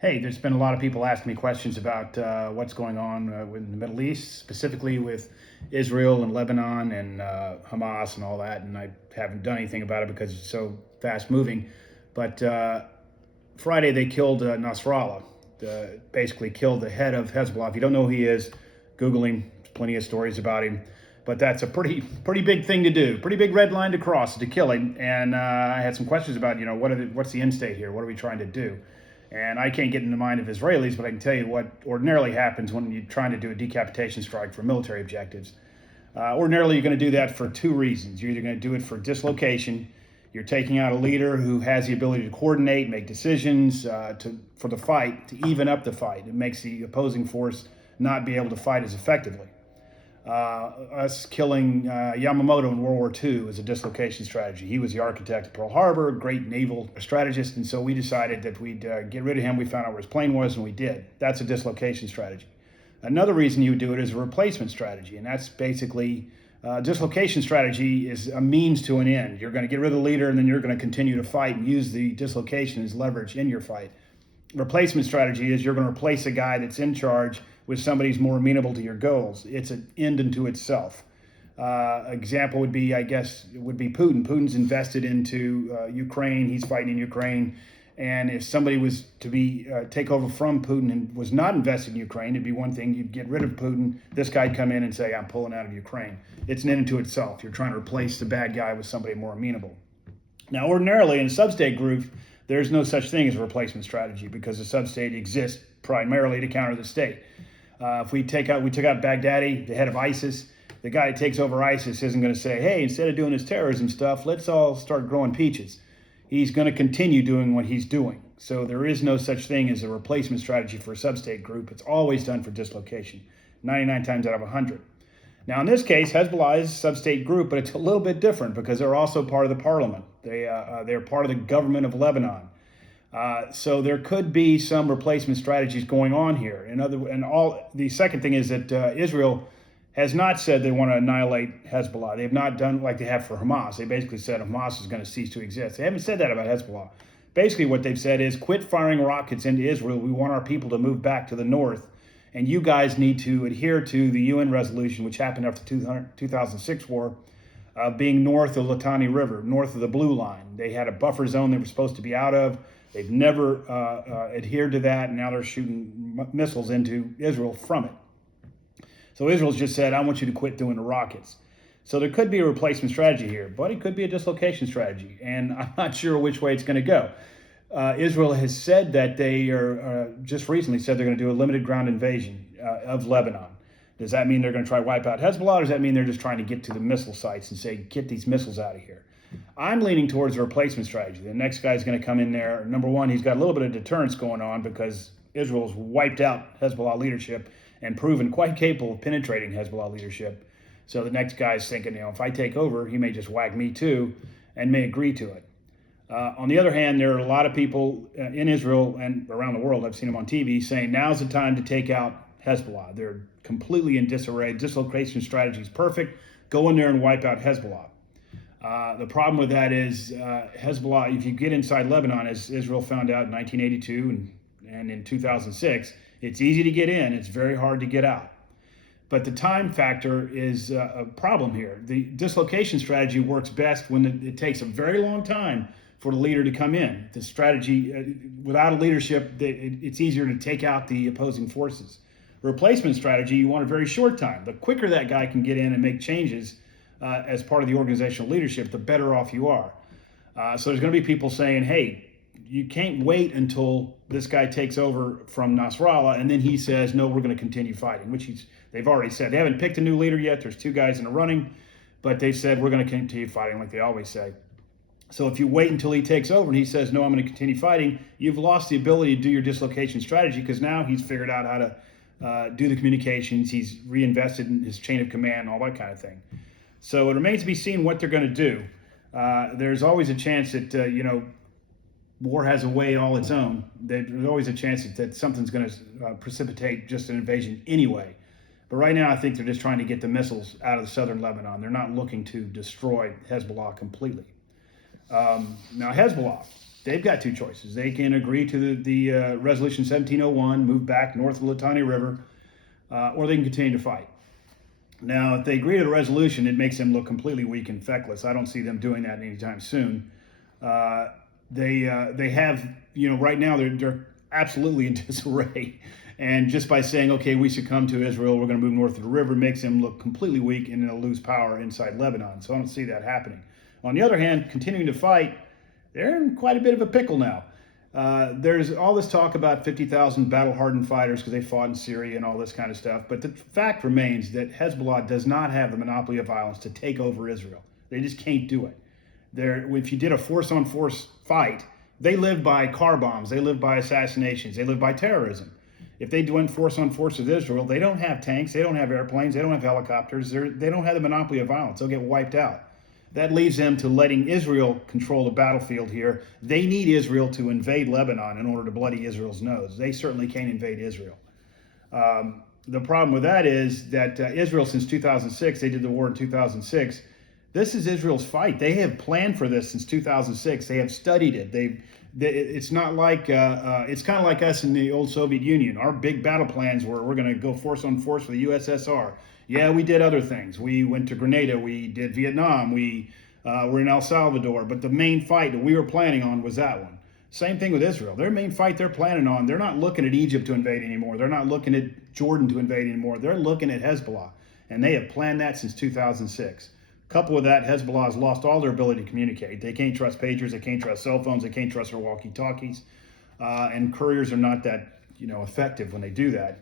Hey, there's been a lot of people asking me questions about what's going on in the Middle East, specifically with Israel and Lebanon and Hamas and all that. And I haven't done anything about it because it's so fast moving. But Friday they killed Nasrallah, basically killed the head of Hezbollah. If you don't know who he is, Google him. There's plenty of stories about him. But that's a pretty big thing to do, pretty big red line to cross to kill him. And I had some questions about, what's the end state here? What are we trying to do? And I can't get in the mind of Israelis, but I can tell you what ordinarily happens when you're trying to do a decapitation strike for military objectives. Ordinarily, you're going to do that for two reasons. You're either going to do it for dislocation. You're taking out a leader who has the ability to coordinate, make decisions for the fight, to even up the fight. It makes the opposing force not be able to fight as effectively. Us killing Yamamoto in World War II is a dislocation strategy. He was the architect of Pearl Harbor, great naval strategist, and so we decided that we'd get rid of him. We found out where his plane was, and we did. That's a dislocation strategy. Another reason you would do it is a replacement strategy, and that's basically dislocation strategy is a means to an end. You're going to get rid of the leader, and then you're going to continue to fight and use the dislocation as leverage in your fight. Replacement strategy is you're going to replace a guy that's in charge with somebody who's more amenable to your goals. It's an end unto itself. Example would be, Putin. Putin's invested into Ukraine. He's fighting in Ukraine. And if somebody was to take over from Putin and was not invested in Ukraine, it'd be one thing. You'd get rid of Putin. This guy'd come in and say, I'm pulling out of Ukraine. It's an end unto itself. You're trying to replace the bad guy with somebody more amenable. Now, ordinarily in a sub-state group, there's no such thing as a replacement strategy because the sub-state exists primarily to counter the state. If we took out Baghdadi, the head of ISIS, the guy that takes over ISIS isn't going to say, hey, instead of doing this terrorism stuff, let's all start growing peaches. He's going to continue doing what he's doing. So there is no such thing as a replacement strategy for a sub-state group. It's always done for dislocation, 99 times out of 100. Now, in this case, Hezbollah is a sub-state group, but it's a little bit different because they're also part of the parliament. They're part of the government of Lebanon. So there could be some replacement strategies going on here. The second thing is that Israel has not said they want to annihilate Hezbollah. They've not done like they have for Hamas. They basically said Hamas is going to cease to exist. They haven't said that about Hezbollah. Basically what they've said is quit firing rockets into Israel. We want our people to move back to the north. And you guys need to adhere to the UN resolution, which happened after the 2006 war, being north of Litani River, north of the blue line. They had a buffer zone they were supposed to be out of. They've never adhered to that, and now they're shooting missiles into Israel from it. So Israel's just said, I want you to quit doing the rockets. So there could be a replacement strategy here, but it could be a dislocation strategy, and I'm not sure which way it's going to go. Israel has said that they are, just recently said they're going to do a limited ground invasion of Lebanon. Does that mean they're going to try to wipe out Hezbollah, or does that mean they're just trying to get to the missile sites and say, get these missiles out of here? I'm leaning towards a replacement strategy. The next guy's going to come in there. Number one, he's got a little bit of deterrence going on because Israel's wiped out Hezbollah leadership and proven quite capable of penetrating Hezbollah leadership. So the next guy's thinking, if I take over, he may just whack me too and may agree to it. On the other hand, there are a lot of people in Israel and around the world, I've seen them on TV, saying now's the time to take out Hezbollah. They're completely in disarray. Dislocation strategy is perfect. Go in there and wipe out Hezbollah. The problem with that is Hezbollah, if you get inside Lebanon, as Israel found out in 1982 and in 2006, it's easy to get in. It's very hard to get out. But the time factor is a problem here. The dislocation strategy works best when it takes a very long time for the leader to come in. The strategy, without a leadership, it's easier to take out the opposing forces. Replacement strategy, you want a very short time. The quicker that guy can get in and make changes as part of the organizational leadership, the better off you are. So there's going to be people saying, hey, you can't wait until this guy takes over from Nasrallah and then he says, no, we're going to continue fighting, which they've already said. They haven't picked a new leader yet. There's two guys in the running, but they said we're going to continue fighting like they always say. So if you wait until he takes over and he says, no, I'm going to continue fighting, you've lost the ability to do your dislocation strategy because now he's figured out how to do the communications. He's reinvested in his chain of command, all that kind of thing. So it remains to be seen what they're going to do. There's always a chance that, war has a way all its own. There's always a chance that something's going to precipitate just an invasion anyway. But right now, I think they're just trying to get the missiles out of southern Lebanon. They're not looking to destroy Hezbollah completely. Now, Hezbollah, they've got two choices. They can agree to the Resolution 1701, move back north of the Litani River, or they can continue to fight. Now, if they agree to the resolution, it makes them look completely weak and feckless. I don't see them doing that anytime soon. They have, right now they're absolutely in disarray. And just by saying, okay, we succumb to Israel, we're going to move north of the river, makes them look completely weak and they'll lose power inside Lebanon. So I don't see that happening. On the other hand, continuing to fight, they're in quite a bit of a pickle now. There's all this talk about 50,000 battle-hardened fighters because they fought in Syria and all this kind of stuff. But the fact remains that Hezbollah does not have the monopoly of violence to take over Israel. They just can't do it. If you did a force-on-force fight, they live by car bombs, they live by assassinations, they live by terrorism. If they went force-on-force with Israel, they don't have tanks, they don't have airplanes, they don't have helicopters, they don't have the monopoly of violence. They'll get wiped out. That leaves them to letting Israel control the battlefield here. They need Israel to invade Lebanon in order to bloody Israel's nose. They certainly can't invade Israel. The problem with that is that Israel, since 2006, they did the war in 2006. This is Israel's fight. They have planned for this since 2006. They have studied it. It's not like it's kind of like us in the old Soviet Union. Our big battle plans were we're going to go force on force with the USSR. Yeah, we did other things. We went to Grenada. We did Vietnam. We were in El Salvador. But the main fight that we were planning on was that one. Same thing with Israel. Their main fight they're planning on, they're not looking at Egypt to invade anymore. They're not looking at Jordan to invade anymore. They're looking at Hezbollah. And they have planned that since 2006. Coupled with that, Hezbollah has lost all their ability to communicate. They can't trust pagers. They can't trust cell phones. They can't trust their walkie-talkies. And couriers are not that effective when they do that.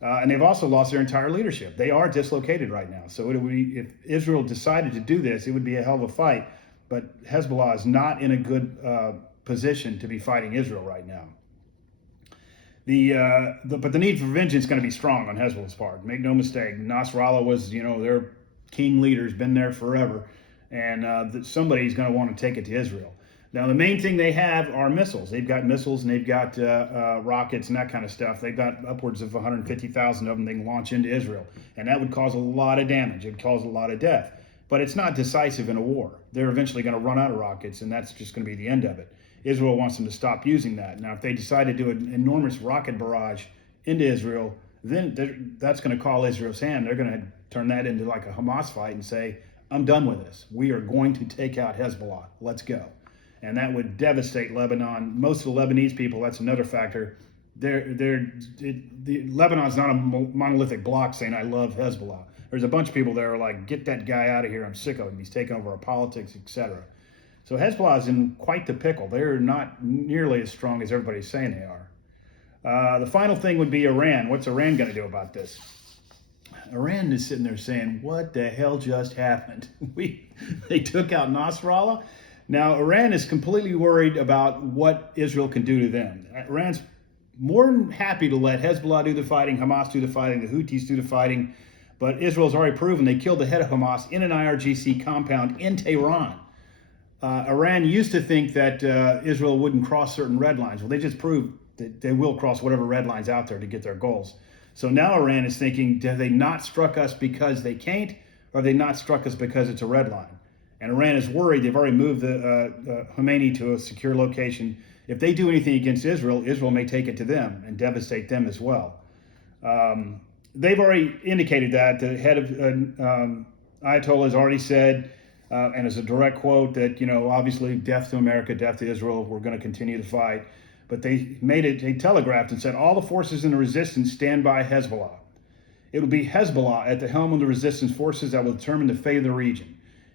And they've also lost their entire leadership. They are dislocated right now. So it would be, if Israel decided to do this, it would be a hell of a fight. But Hezbollah is not in a good position to be fighting Israel right now. But the need for vengeance is going to be strong on Hezbollah's part. Make no mistake. Nasrallah was, their king leader's been there forever, and somebody's going to want to take it to Israel. Now, the main thing they have are missiles. They've got missiles and they've got rockets and that kind of stuff. They've got upwards of 150,000 of them they can launch into Israel, and that would cause a lot of damage. It would cause a lot of death, but it's not decisive in a war. They're eventually going to run out of rockets, and that's just going to be the end of it. Israel wants them to stop using that. Now, if they decide to do an enormous rocket barrage into Israel, then that's going to call Israel's hand. They're going to turn that into like a Hamas fight and say, I'm done with this. We are going to take out Hezbollah. Let's go. And that would devastate Lebanon. Most of the Lebanese people, that's another factor. Lebanon's not a monolithic bloc saying, I love Hezbollah. There's a bunch of people that are like, get that guy out of here. I'm sick of him. He's taking over our politics, etc. So Hezbollah is in quite the pickle. They're not nearly as strong as everybody's saying they are. The final thing would be Iran. What's Iran going to do about this? Iran is sitting there saying, what the hell just happened? They took out Nasrallah. Now, Iran is completely worried about what Israel can do to them. Iran's more than happy to let Hezbollah do the fighting, Hamas do the fighting, the Houthis do the fighting. But Israel's already proven they killed the head of Hamas in an IRGC compound in Tehran. Iran used to think that Israel wouldn't cross certain red lines. Well, they just proved that they will cross whatever red lines out there to get their goals. So now Iran is thinking, have they not struck us because they can't, or have they not struck us because it's a red line? And Iran is worried. They've already moved the Khomeini to a secure location. If they do anything against Israel, Israel may take it to them and devastate them as well. They've already indicated that. The head of Ayatollah has already said, and as a direct quote, that, obviously death to America, death to Israel, we're going to continue to fight. But they telegraphed and said, all the forces in the resistance stand by Hezbollah. It will be Hezbollah at the helm of the resistance forces that will determine the fate of the region.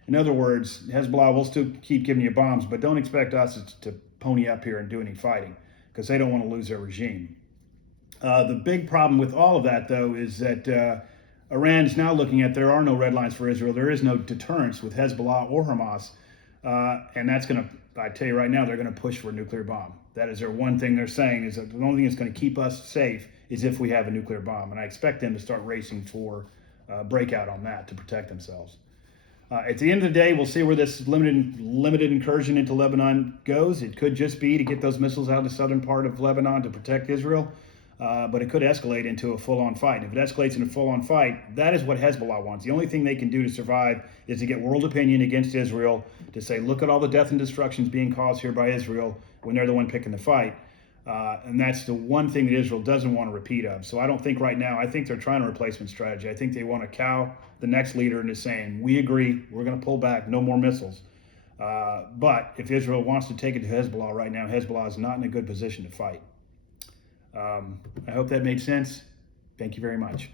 In other words, Hezbollah will still keep giving you bombs, but don't expect us to pony up here and do any fighting, because they don't want to lose their regime. The big problem with all of that, though, is that Iran is now looking at there are no red lines for Israel. There is no deterrence with Hezbollah or Hamas. And that's going to, I tell you right now, they're going to push for a nuclear bomb. That is their one thing they're saying, is that the only thing that's going to keep us safe is if we have a nuclear bomb. And I expect them to start racing for breakout on that to protect themselves. At the end of the day, we'll see where this limited incursion into Lebanon goes. It could just be to get those missiles out of the southern part of Lebanon to protect Israel. but it could escalate into a full-on fight. If it escalates into a full-on fight, that is what Hezbollah wants. The only thing they can do to survive is to get world opinion against Israel, to say, look at all the death and destructions being caused here by Israel when they're the one picking the fight. And that's the one thing that Israel doesn't want a repeat of. So I don't think right now, I think they're trying a replacement strategy. I think they want to cow the next leader into saying, we agree, we're going to pull back, no more missiles. But if Israel wants to take it to Hezbollah right now, Hezbollah is not in a good position to fight. I hope that made sense. Thank you very much.